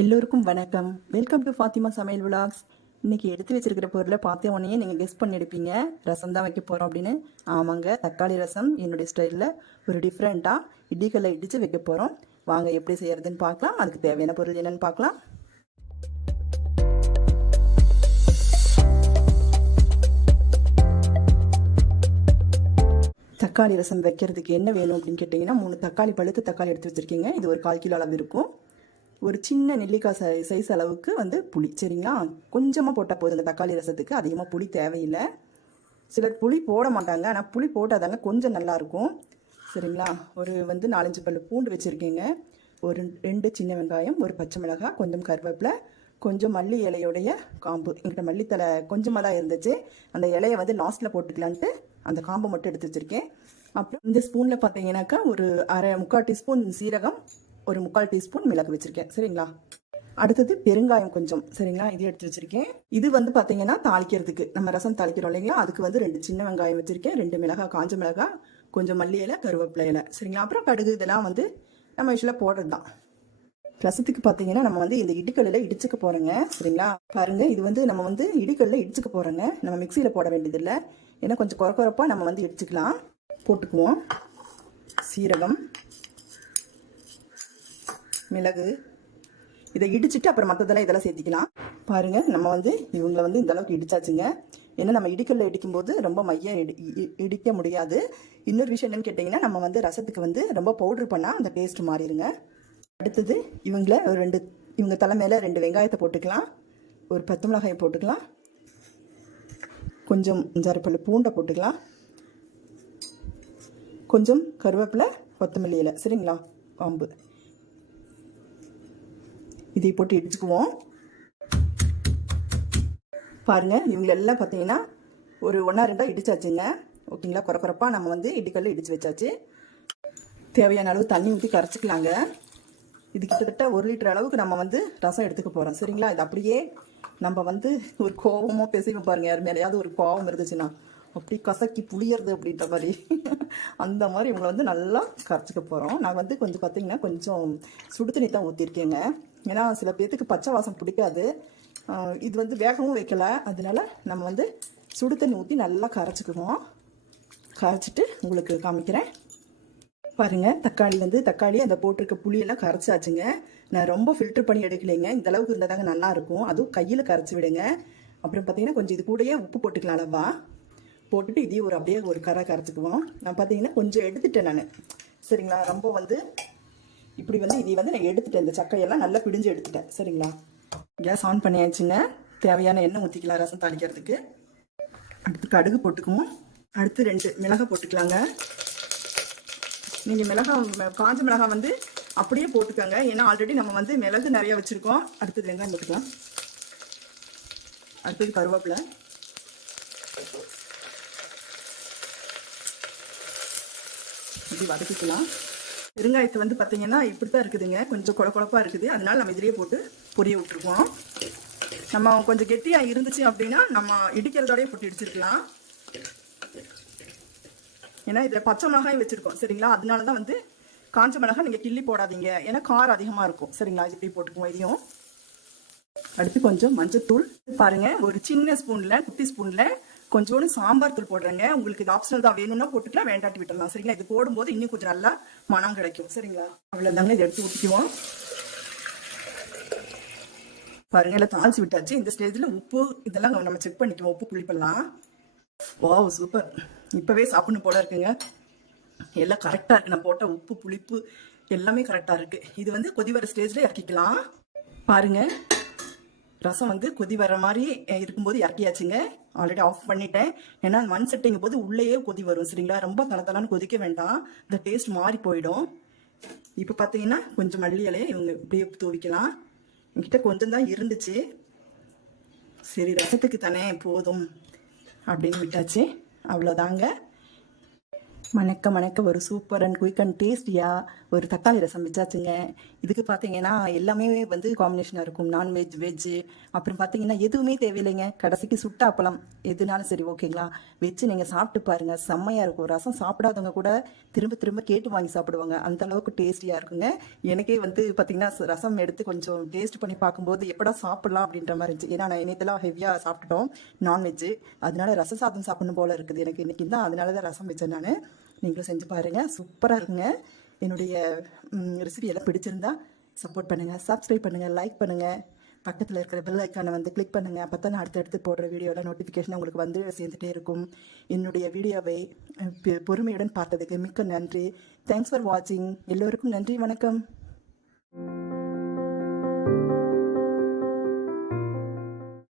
எல்லோருக்கும் வணக்கம். Welcome to Fathima சமையல் விலாக்ஸ். இன்னைக்கு எடுத்து வச்சிருக்கிற பொருளை பார்த்த உடனே நீங்கள் கெஸ் பண்ணி எடுப்பீங்க, ரசம் தான் வைக்க போகிறோம் அப்படின்னு. ஆமாங்க, தக்காளி ரசம் என்னுடைய ஸ்டைலில் ஒரு டிஃப்ரெண்ட்டாக இடிக்கல்லை இடித்து வைக்க போகிறோம். வாங்க எப்படி செய்யறதுன்னு பார்க்கலாம். அதுக்கு தேவையான பொருள் என்னன்னு பார்க்கலாம். தக்காளி ரசம் வைக்கிறதுக்கு என்ன வேணும் அப்படின்னு கேட்டிங்கன்னா, 3 தக்காளி, பழுத்த தக்காளி எடுத்து வச்சுருக்கீங்க. இது ஒரு 1/4 கிலோ அளவு இருக்கும். ஒரு சின்ன நெல்லிக்காய் சைஸ் அளவுக்கு புளி, சரிங்களா? கொஞ்சமாக போட்டால் போதும் இந்த தக்காளி ரசத்துக்கு, அதிகமாக புளி தேவையில்லை. சிலர் புளி போட மாட்டாங்க, ஆனால் புளி போட்டாதாங்க கொஞ்சம் நல்லாயிருக்கும், சரிங்களா? ஒரு 4-5 பல்லு பூண்டு வச்சுருக்கீங்க, ஒரு 2 சின்ன வெங்காயம், ஒரு பச்சை மிளகாய், கொஞ்சம் கருவேப்பிலை, கொஞ்சம் மல்லி இலையோடைய காம்பு. என்கிட்ட மல்லித்தலை கொஞ்சமாக தான் இருந்துச்சு, அந்த இலையை லாஸ்ட்டில் போட்டுக்கலான்ட்டு அந்த காம்பை மட்டும் எடுத்து வச்சுருக்கேன். அப்புறம் இந்த ஸ்பூனில் பார்த்தீங்கன்னாக்கா ஒரு முக்கால் டீஸ்பூன் சீரகம், ஒரு 3/4 டீஸ்பூன் மிளகு வச்சுருக்கேன், சரிங்களா? அடுத்தது பெருங்காயம் கொஞ்சம், சரிங்களா? இது எடுத்து வச்சுருக்கேன். இது பார்த்தீங்கன்னா தாளிக்கிறதுக்கு, நம்ம ரசம் தாளிக்கிறோம் இல்லைங்களா, அதுக்கு 2 சின்ன வெங்காயம் வச்சுருக்கேன், 2 மிளகாய், காஞ்ச மிளகாய், கொஞ்சம் மல்லி இலை, கருவேப்பிலை இலை, சரிங்களா? அப்புறம் கடுகு, இதெல்லாம் நம்ம யூஸ்வலாக போடுறது தான். ரசத்துக்கு பார்த்தீங்கன்னா நம்ம இந்த இடிக்கல்லில் இடிச்சுக்க போகிறோங்க, சரிங்களா? பாருங்கள், இது நம்ம இடிக்கல்லில் இடிச்சுக்க போகிறோங்க, நம்ம மிக்சியில் போட வேண்டியதில்லை. ஏன்னா கொஞ்சம் குறப்பாக நம்ம இடிச்சுக்கலாம். போட்டுக்குவோம் சீரகம், மிளகு, இதை இடிச்சுட்டு அப்புறம் மற்றதெல்லாம் இதெல்லாம் சேர்த்திக்கலாம். பாருங்கள், நம்ம இவங்களை இந்த அளவுக்கு இடிச்சாச்சுங்க. ஏன்னா நம்ம இடிக்கல்ல இடிக்கும்போது ரொம்ப மையம் இடிக்க முடியாது. இன்னொரு விஷயம் என்னன்னு கேட்டிங்கன்னா, நம்ம ரசத்துக்கு ரொம்ப பவுட்ரு பண்ணால் அந்த டேஸ்ட் மாறிடுங்க. அடுத்தது இவங்க தலை மேலே 2 வெங்காயத்தை போட்டுக்கலாம், ஒரு 10 மிளகாயை போட்டுக்கலாம், கொஞ்சம் 5-6 பல்லு பூண்டை போட்டுக்கலாம், கொஞ்சம் கருவேப்பிலை, கொத்தமல்லி இலை, சரிங்களா, காம்பு, இதை போட்டு இடிச்சுக்குவோம். பாருங்கள், இவங்களெல்லாம் பார்த்தீங்கன்னா ஒரு 1-2 இடிச்சாச்சுங்க, ஓகேங்களா? குறப்பாக நம்ம இடிக்கல்ல இடித்து வச்சாச்சு. தேவையான அளவு தண்ணி ஊற்றி கரைச்சிக்கலாங்க. இது கிட்டத்தட்ட 1 லிட்டர் அளவுக்கு நம்ம ரசம் எடுத்துக்க போகிறோம், சரிங்களா? இது அப்படியே நம்ம ஒரு கோபமாக பேசிக்க பாருங்கள், யார் மேலேயாவது ஒரு கோபம் இருந்துச்சுன்னா அப்படி கசக்கி புளியறது அப்படின்ற மாதிரி அந்த மாதிரி இவங்களை நல்லா கரைச்சிக்க போகிறோம். நான் கொஞ்சம் பார்த்தீங்கன்னா கொஞ்சம் சுடு தண்ணி தான் ஊற்றிருக்கேங்க. ஏன்னா சில பேர்த்துக்கு பச்சை வாசம் பிடிக்காது, இது வேகவும் வைக்கல, அதனால நம்ம சுடு தண்ணி ஊற்றி நல்லா கரைச்சிக்குவோம். கரைச்சிட்டு உங்களுக்கு காமிக்கிறேன். பாருங்கள், தக்காளி அந்த போட்டிருக்க புளியெல்லாம் கரைச்சாச்சுங்க. நான் ரொம்ப ஃபில்டர் பண்ணி எடுக்கலைங்க, இந்த அளவுக்கு இருந்தால் தாங்க நல்லாயிருக்கும். அதுவும் கையில் கரைச்சி விடுங்க. அப்புறம் பார்த்தீங்கன்னா கொஞ்சம் இது கூடயே உப்பு போட்டுக்கலாம், அளவா போட்டுட்டு இதையும் அப்படியே ஒரு கரைச்சிக்குவோம். நான் பார்த்தீங்கன்னா கொஞ்சம் எடுத்துட்டேன் நான், சரிங்களா? ரொம்ப இப்படி இதை நான் எடுத்துட்டேன், இந்த சக்கையெல்லாம் நல்லா பிடிஞ்சு எடுத்துட்டேன், சரிங்களா? கேஸ் ஆன் பண்ணியாச்சுங்க. தேவையான எண்ணெய் ஊற்றிக்கலாம் ரசம் தாளிக்கிறதுக்கு. அடுத்து கடுகு போட்டுக்குவோம். அடுத்து 2 மிளகாய் போட்டுக்கலாங்க. நீங்கள் காஞ்ச மிளகாய் அப்படியே போட்டுக்கோங்க, ஏன்னா ஆல்ரெடி நம்ம மிளகு நிறைய வச்சுருக்கோம். அடுத்தது வெங்காயம் போட்டுக்கலாம். அடுத்தது கருவேப்பிலை, இப்படி வதக்கிக்கலாம். பெருங்காயத்தை பார்த்தீங்கன்னா இப்படி தான் இருக்குதுங்க, கொஞ்சம் குழப்பாக இருக்குது, அதனால நம்ம இதிலேயே போட்டு பொரிய விட்டுருக்கோம். நம்ம கொஞ்சம் கெட்டியாக இருந்துச்சு அப்படின்னா நம்ம இடிக்கிறதோடய போட்டு இடிச்சிருக்கலாம். ஏன்னா இதில் பச்சை மிளகாயும் வச்சுருக்கோம், சரிங்களா? அதனால தான் காஞ்ச மிளகாய் நீங்கள் கிள்ளி போடாதீங்க, ஏன்னா காரம் அதிகமாக இருக்கும், சரிங்களா? இப்படி போட்டுக்குவோம் இதையும். அடுத்து கொஞ்சம் மஞ்சத்தூள். பாருங்கள், ஒரு சின்ன ஸ்பூனில், குட்டி ஸ்பூனில் கொஞ்சோண்டு சாம்பார் தூள் போடுறேங்க. உங்களுக்கு இது ஆப்ஷனல் தான், வேணும்னா போட்டுக்கலாம், வேண்டாட்டி விட்டுடலாம், சரிங்களா? இது போடும்போது இன்னும் கொஞ்சம் நல்லா மனம் கிடைக்கும், சரிங்களா? அவ்வளோதாங்க, இதை எடுத்து ஊற்றிக்குவோம். பாருங்கள், எல்லாம் தாளிச்சு விட்டாச்சு. இந்த ஸ்டேஜில் உப்பு இதெல்லாம் நம்ம செக் பண்ணிக்குவோம், உப்பு புளிப்பெல்லாம். Wow, super! இப்போவே சாப்பிடணும் போல இருக்குங்க. எல்லாம் கரெக்டாக இருக்குது, நான் போட்ட உப்பு புளிப்பு எல்லாமே கரெக்டாக இருக்குது. இது கொதி வர ஸ்டேஜில் இறக்கிக்கலாம். பாருங்கள், ரசம் கொதி வர மாதிரி இருக்கும்போது இறக்கியாச்சுங்க. ஆல்ரெடி ஆஃப் பண்ணிட்டேன், ஏன்னா மண் செட்டிங்கும் போது உள்ளேயே கொதி வரும், சரிங்களா? ரொம்ப தளத்தலான்னு கொதிக்க வேண்டாம், இந்த டேஸ்ட் மாறி போயிடும். இப்போ பார்த்தீங்கன்னா கொஞ்சம் மல்லி இலையை இவங்க இப்படியே தூவிக்கலாம். என்கிட்ட கொஞ்சம் தான் இருந்துச்சு, சரி ரசத்துக்கு தானே போதும் அப்படின்னு விட்டாச்சு, அவ்வளோதாங்க. ஒரு சூப்பர் அண்ட் குயிக் அண்ட் டேஸ்டியாக ஒரு தக்காளி ரசம் வச்சாச்சுங்க. இதுக்கு பார்த்தீங்கன்னா எல்லாமே வந்து காம்பினேஷனாக இருக்கும். நான்வெஜ், வெஜ்ஜு, அப்புறம் பார்த்தீங்கன்னா எதுவுமே தேவையில்லைங்க. கடைசிக்கு சுட்ட அப்பளம் எதுனாலும் சரி ஓகேங்களா, வச்சு நீங்கள் சாப்பிட்டு பாருங்கள், செம்மையாக இருக்கும். ரசம் சாப்பிடாதவங்க கூட திரும்ப திரும்ப கேட்டு வாங்கி சாப்பிடுவாங்க, அந்த அளவுக்கு டேஸ்டியாக இருக்குங்க. எனக்கே வந்து பார்த்தீங்கன்னா ரசம் எடுத்து கொஞ்சம் டேஸ்ட் பண்ணி பார்க்கும்போது எப்படா சாப்பிடலாம் அப்படின்ற மாதிரி இருந்துச்சு. ஏன்னா நான் நேற்றுலாம் ஹெவியாக சாப்பிட்டுட்டோம் நான்வெஜ்ஜு, அதனால ரசம் சாதம் சாப்பிடணும் போல இருக்குது எனக்கு இன்னைக்கு தான். அதனால தான் ரசம் வச்சேன் நான். நீங்களும் செஞ்சு பாருங்கள், சூப்பராக இருக்குங்க. என்னுடைய ரெசிபி எல்லாம் பிடிச்சிருந்தா சப்போர்ட் பண்ணுங்கள், சப்ஸ்கிரைப் பண்ணுங்கள், லைக் பண்ணுங்கள், பக்கத்தில் இருக்கிற பெல் ஐக்கானை வந்து கிளிக் பண்ணுங்கள். அப்போ தான் நான் அடுத்தடுத்து போடுற வீடியோவில் நோட்டிஃபிகேஷன் உங்களுக்கு வந்து சேர்ந்துட்டே இருக்கும். என்னுடைய வீடியோவை பொறுமையுடன் பார்த்ததுக்கு மிக்க நன்றி. தேங்க்ஸ் ஃபார் வாட்சிங். எல்லோருக்கும் நன்றி, வணக்கம்.